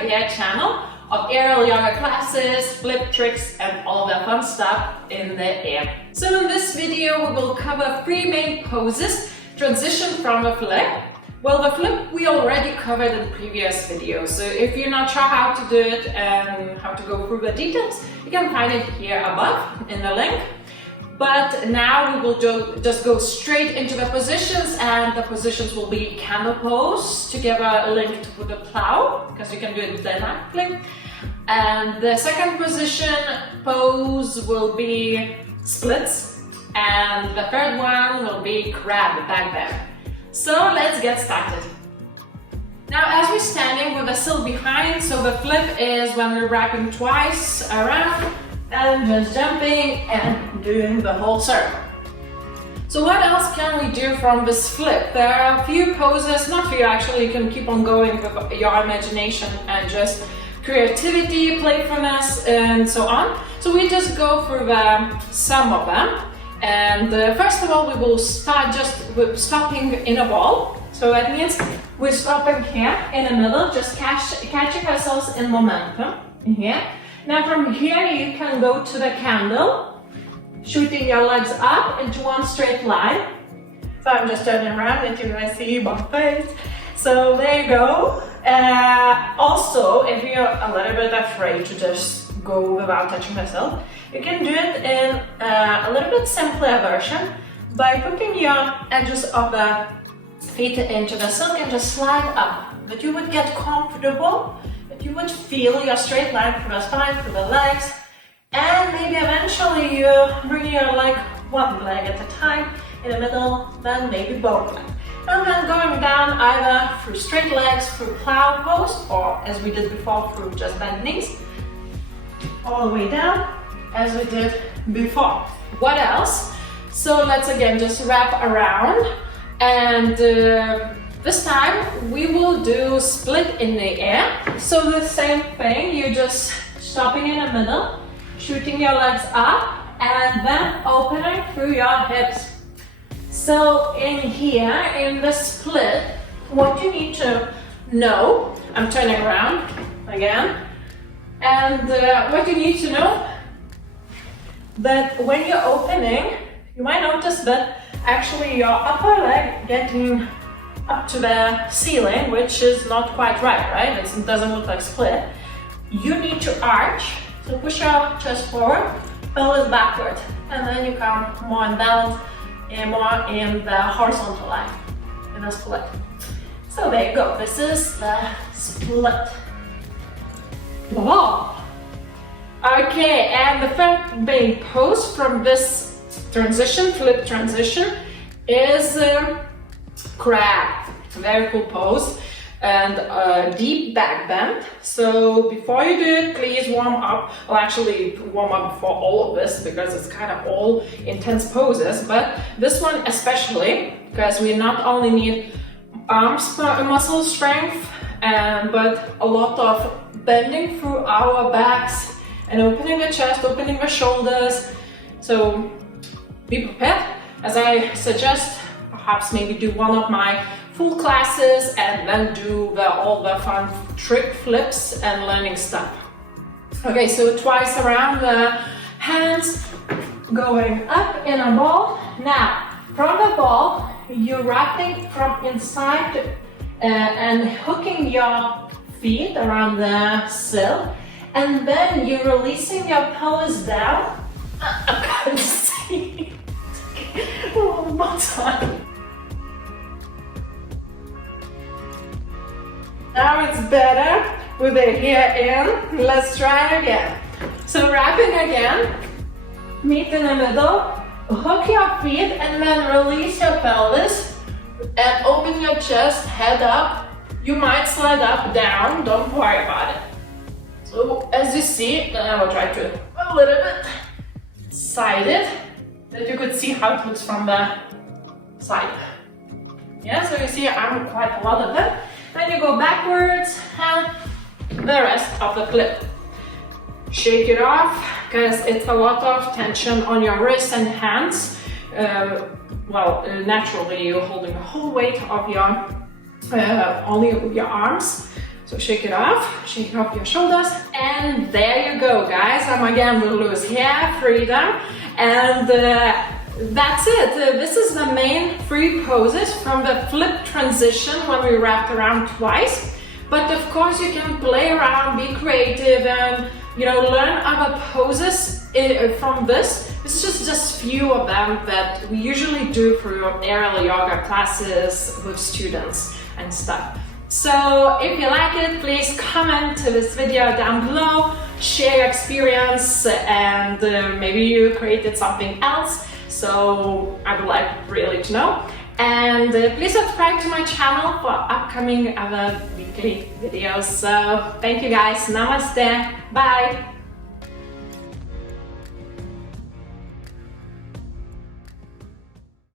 CamiyogAIR channel of aerial yoga classes, flip tricks and all the fun stuff in the air. So in this video we will cover 3 main poses, transition from a flip. Well, the flip we already covered in previous videos, so if you're not sure how to do it and how to go through the details, you can find it here above in the link. But now we will just go straight into the positions, and the positions will be candle pose together linked with the plow, because you can do it dynamically. And the second position pose will be splits, and the third one will be crab back bend. So let's get started. Now, as we're standing with the sill behind, so the flip is when we're wrapping twice around and just jumping and doing the whole circle. So what else can we do from this flip? There are a few poses, not few actually, you can keep on going with your imagination and just creativity, playfulness and so on. So we just go through some of them. And first of all, we will start just with stopping in a ball. So that means we're stopping here in the middle, just catching ourselves in momentum in here. Now from here you can go to the candle, shooting your legs up into one straight line. So I'm just turning around and you guys see my face. So there you go. Also, if you're a little bit afraid to just go without touching yourself, you can do it in a little bit simpler version by putting your edges of the feet into the silk and just slide up. But you would get comfortable, that you would feel your straight line through the spine, through the legs, and maybe eventually you bring your leg one leg at a time in the middle, then maybe both legs. And then going down either through straight legs, through plow pose, or as we did before, through just bent knees, all the way down, as we did before. What else? So let's again just wrap around, and this time we will do split in the air. So the same thing, you're just stopping in the middle, shooting your legs up, and then opening through your hips. So in here, in the split, what you need to know, I'm turning around again, and what you need to know, that when you're opening, you might notice that actually your upper leg getting up to the ceiling, which is not quite right? It doesn't look like split. You need to arch, so push your chest forward, pelvis backward, and then you come more in balance and more in the horizontal line, in the split. So there you go, this is the split. Wow. Okay, and the third main pose from this transition, flip transition, is crab. It's a very cool pose and a deep back bend. So before you do it, please warm up. Well, actually warm up before all of this, because it's kind of all intense poses, but this one especially, because we not only need arms muscle strength, but a lot of bending through our backs and opening the chest, opening the shoulders. So be prepared. As I suggest, perhaps maybe do one of my full classes and then do all the fun trick flips and learning stuff. Okay, so twice around, the hands going up in a ball. Now, from the ball, you're wrapping from inside and hooking your feet around the sill, and then you're releasing your pelvis down. I can't see. One more time. Now it's better with it here in. Let's try it again. So wrapping again, meet in the middle, hook your feet and then release your pelvis and open your chest, head up. You might slide up, down, don't worry about it. So as you see, then I will try to a little bit side it, that you could see how it looks from the side. Yeah, so you see I'm quite a lot of it. Then you go backwards and the rest of the flip. Shake it off, because it's a lot of tension on your wrists and hands. Naturally you're holding the whole weight of your only your arms, So shake it off your shoulders, and there you go, guys. Again, we'll lose hair, freedom, and that's it. This is the main 3 poses from the flip transition when we wrapped around twice. But of course, you can play around, be creative, and learn other poses from this. This is just few of them that we usually do through aerial yoga classes with students and stuff. So if you like it, please comment to this video down below, share your experience, and maybe you created something else. So I would like really to know. And please subscribe to my channel for upcoming other weekly videos. So thank you guys. Namaste. Bye.